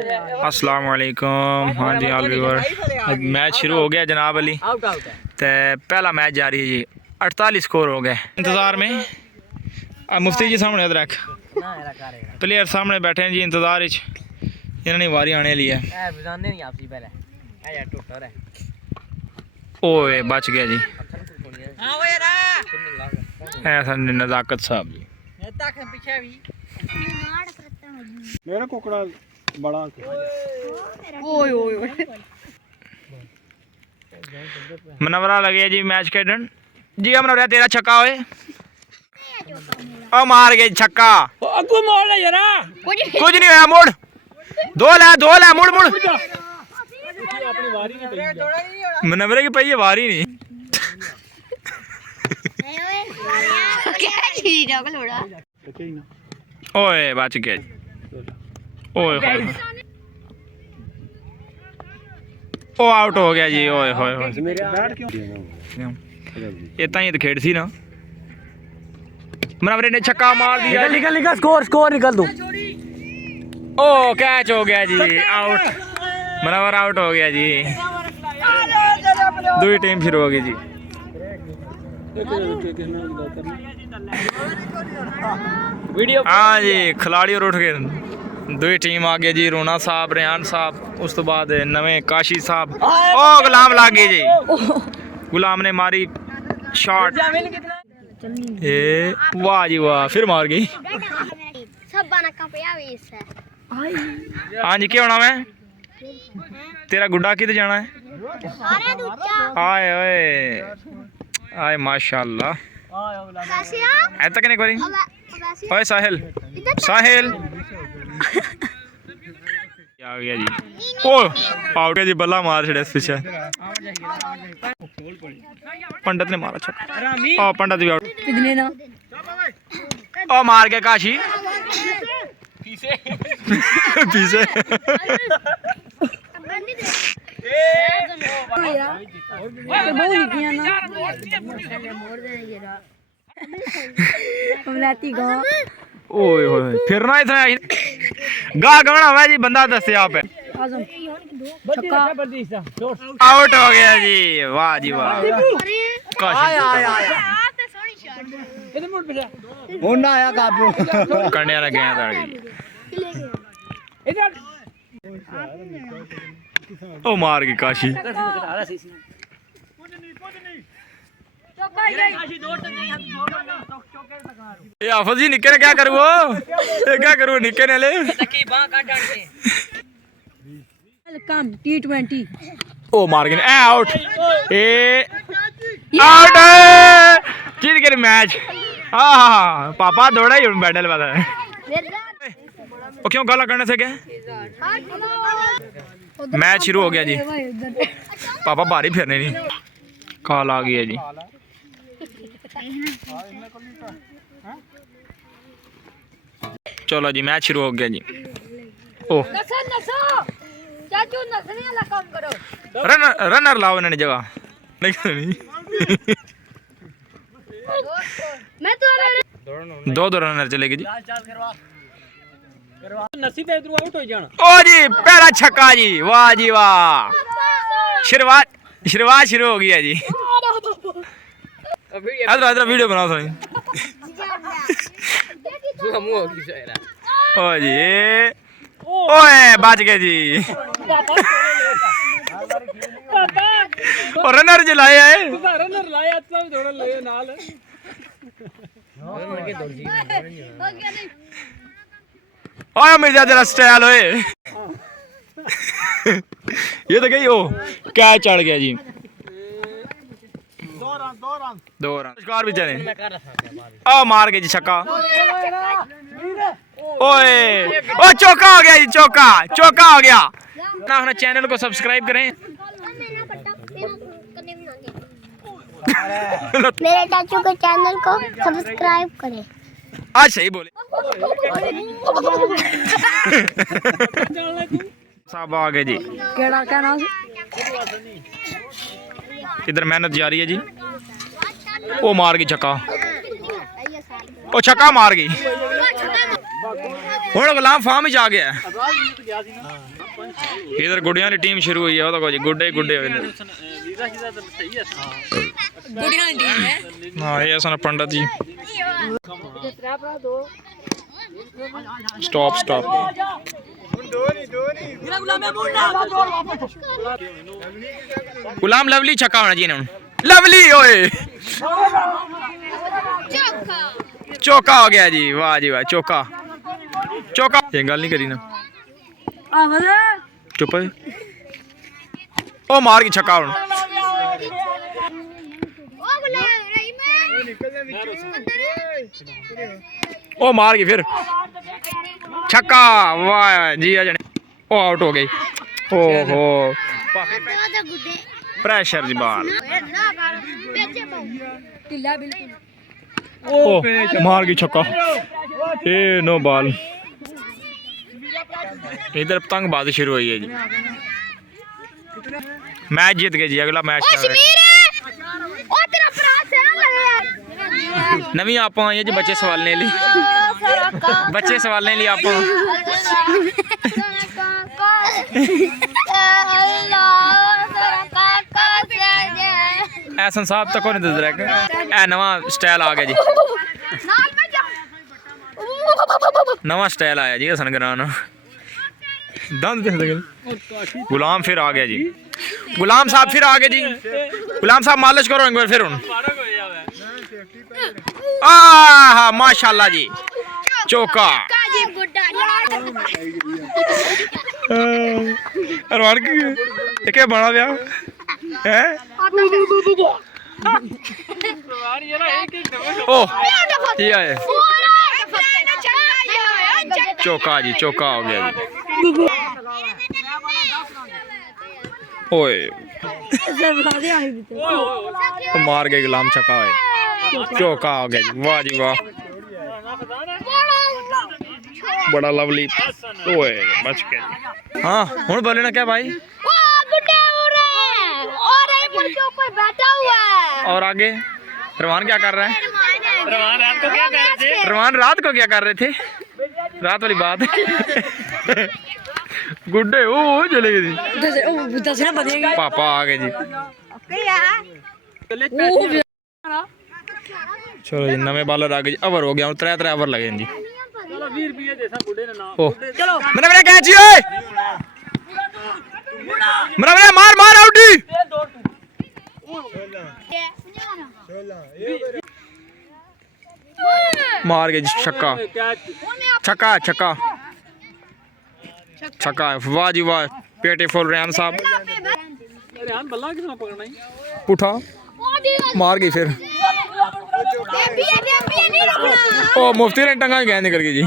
अस्सलाम वालेकुम। हाँ जी ऑल व्यूअर, मैच शुरू हो गया जनाब अली। तो पहला मैच जारी है जी, 48 स्कोर हो गए। इंतज़ार में मुफ्ती जी सामने रख, प्लेयर सामने बैठे हैं जी इंतज़ार। इन्होंने वारी आने ली है। ओए बच गया जी, ऐसा नज़ाकत साहब जी। मेरा कुकड़ा बड़ा मनवरा लगे जी मैच खेडन जी। मनवरा तेरा छक्का होए, ओ मार गए छक्का। अगू मोड़ ले यार, कुछ नहीं होया, मुड़ दो ले मुड़ अपनी वारी नहीं मनवरे की पई है, वारी नहीं। ओए बच गया, ओए ओ आउट हो गया जी। ओए होए इतना ही तो खेड सी ना। मनवरे ने छक्का मार दिया। निकल स्कोर निकल दो। ओ कैच हो गया जी, आउट। मनवर आउट हो गया जी। दूसरी टीम शुरू हो गई जी। हाँ जी खिलाड़ी और उठ गए। दूसरी टीम आ गई जी, रोना साहब, रेहान साहब, उस तो बाद नवे काशी साहब। ओ गुलाम लाग गई जी, गुलाम ने मारी शॉट। ए वाह जी वाह, फिर मार गई। हाँ जी क्या होना मैं तेरा गुड्डा किधर जाना है? आए ओए आए माशाल्लाह। ऐ तक नहीं करी। ओए साहिल आ गया जी। ओ आउट है जी, बल्ला मार छड़े पीछे। पंडित ने मारा छक्का। ओ पंडित भी आउट। ओ मार गया काशी पीछे। ओए होए फिर ना इतना गा गवना हुआ जी, बंदा दस्ते आप है। आउट हो गया जी, वाह जी वाह। करने वाला गया ओ मार गई काशी। ये आफत जी निक्के ने क्या करू, क्या करू निक्के ने ले T20। ओ मार गए आउट। ए आउट जीत गए मैच। हाँ पापा दौड़ा ही बैठल पता है। ओ क्यों गाला करने से क्या? मैच शुरू हो गया जी। पापा बारी फिरने नहीं, कॉल आ गई है जी। चलो जी मैच शुरू हो गया जी। ओ रनर लाओ इन्होंने जगह नहीं। दो रनर चलेगी जी। ओ जी पहला छक्का जी, वाह जी वाह। शुरुआत शुरू हो गई है जी। इधर वीडियो बनाओ थोड़ी। ओ जी ओए बच गए जी। और रनर जलाए आए। ओए मिर्जा तेरा स्टाइल होए। ये तो गई ओ कैच चढ़ गया जी। दो रन स्कोर भी चले। ओ मार गए जी छक्का। ओए ओ चौका हो गया जी, चौका हो गया ना। अपने चैनल को सब्सक्राइब करें। मेरे चाचू के चैनल को सब्सक्राइब करें। आज सही बोले साहब आ गए जी। क्या नाम? इधर मेहनत जारी है जी। ओ मार गई छक्का, ओ छक्का मार गई। ਹੁਣ ਗੁਲਾਮ ਫਾਰਮ ਵਿੱਚ ਆ ਗਿਆ इधर गुड़िया की टीम शुरू हुई है वो तो कुछ गुड्डे ही गुड्डे हुए हाँ ये सन पंडित जी स्टॉप स्टॉप गुलाम लवली छक्का होना चाहिए लवली ओए चौका हो गया जी वाह चौका चौका ये गल नहीं करी ना चुप है ओ मार की छक्का हुन ओ मार की फिर छक्का वाह जी आ जाने ओ आउट हो गई ओहो प्रेशर जी बाल ओ मार की छक्का ए नो बॉल इधर पतंगबाजी शुरू हुई है जी मैच जीत गए जी अगला मैच नवी आप आई है जी बच्चे सवालने लिए आप ऐसा साहब तक नहीं दस रहा ए नवा स्टाइल आ गया जी नवा स्टाइल आया जी हसन गराना दंद गुलाम फिर आ गया जी गुलाम साहब फिर आ गए जी गुलाम साहब मालिश करो एक बार फिर माशाल्लाह जी चौका क्या बना लिया है ओ है चौका जी चौका हो गया जी ओए मार गए गुलाम छक्का है चौका हो गया जी वाह जी वाह बड़ा लवली ओए बच गया हाँ हुन बोले ना क्या भाई और आगे रवान क्या कर रहा है रवान रात को क्या कर रहे थे रात वाली बात गुड्डे ओ चले गए जी पापा आ गए जी चलो जी नवे बालर आ गए जी ओवर हो गया त्रै ओवर लगे जी चलो मैंने क्या चाहिए मेरा मार मार आउटी मार गए छक्का छक्का छक्का छक्का वाह जी वाह ब्यूटीफुल रेहान साहब उठा मार गई फिर ओ मुफ्ती ने टंगा गया निकल गई जी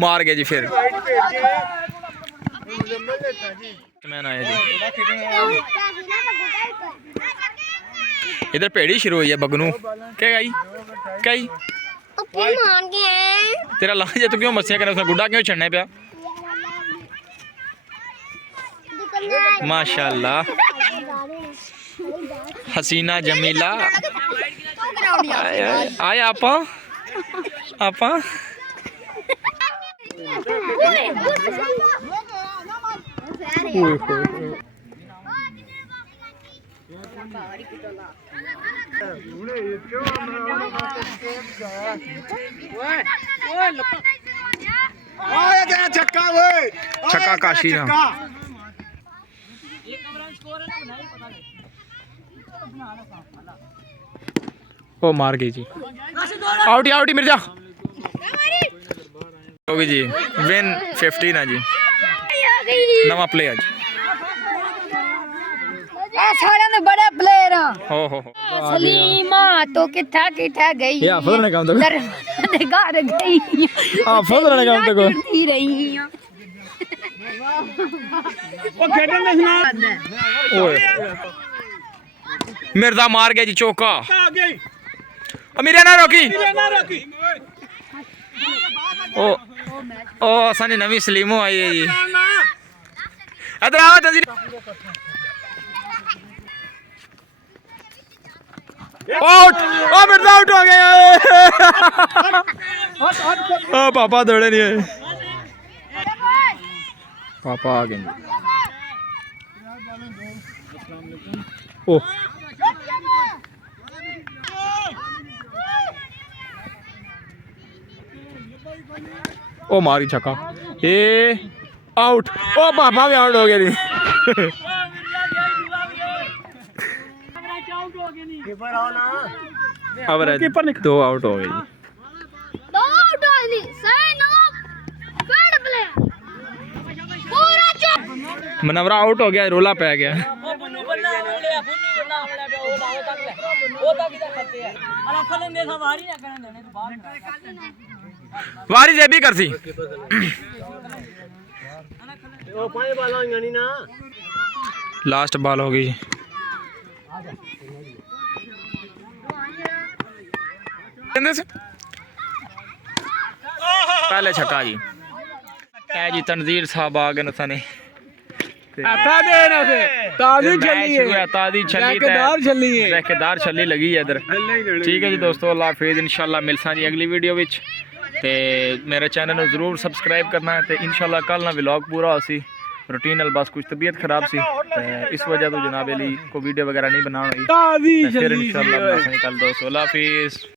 मार गए जी फिर आया जी इधर पेड़ी शुरू हुई है बगनू क्या गई क्या तेरा लाज है तू क्यों मस्सियां करे उसमें गुड्डा क्यों छड़ने पे माशाल्लाह हसीना जमीला आए आपा आपा छक्का काशी ना ओ मार गई जी आउट ही मिर्जा होगी जी विन 15 ना जी नवा प्ले आज सारे ने बड़े प्लेयर हो सलीमा तो किथा किथा गई या फजल ने काम तो घर गई हां फजल ने काम तो को रही ओ खेडन देखना ओए मिर्जा मार गया जी चौका आ गई अमीरे ना रोकी ओ ओ असानी नवी सलीमो आई है जी इधर आओ तंजीर आउट ओ मिर्जा आउट हो गया ओ पापा दौड़े नहीं आए पापा आ गए ओ ओ मारी छक्का ए आउट ओ पापा भी आउट हो गए नहीं अब दो आउट हो गए दो आउट हो गई सही नो थर्ड प्ले पूरा मनवरा आउट हो गया रोला पै गया वारी से भी कर सी लास्ट बॉल हो गई पहले छक्का जी ए जी तनजीर साहब आ गए नथाने ताज़ी छली लगी है इधर ठीक है जी दोस्तों अल्लाह हाफिज़ इंशाल्लाह मिलसा जी अगली वीडियो विच ते मेरे चैनल को जरूर सबसक्राइब करना है तो इंशाल्लाह कल ना व्लॉग पूरा हो सी रूटीन बस कुछ तबीयत खराब सी इस वजह तो जनाब अली को वीडियो वगैरह नहीं बनाना फिर इंशाल्लाह कल दोस्तों अल्लाह हाफिज़।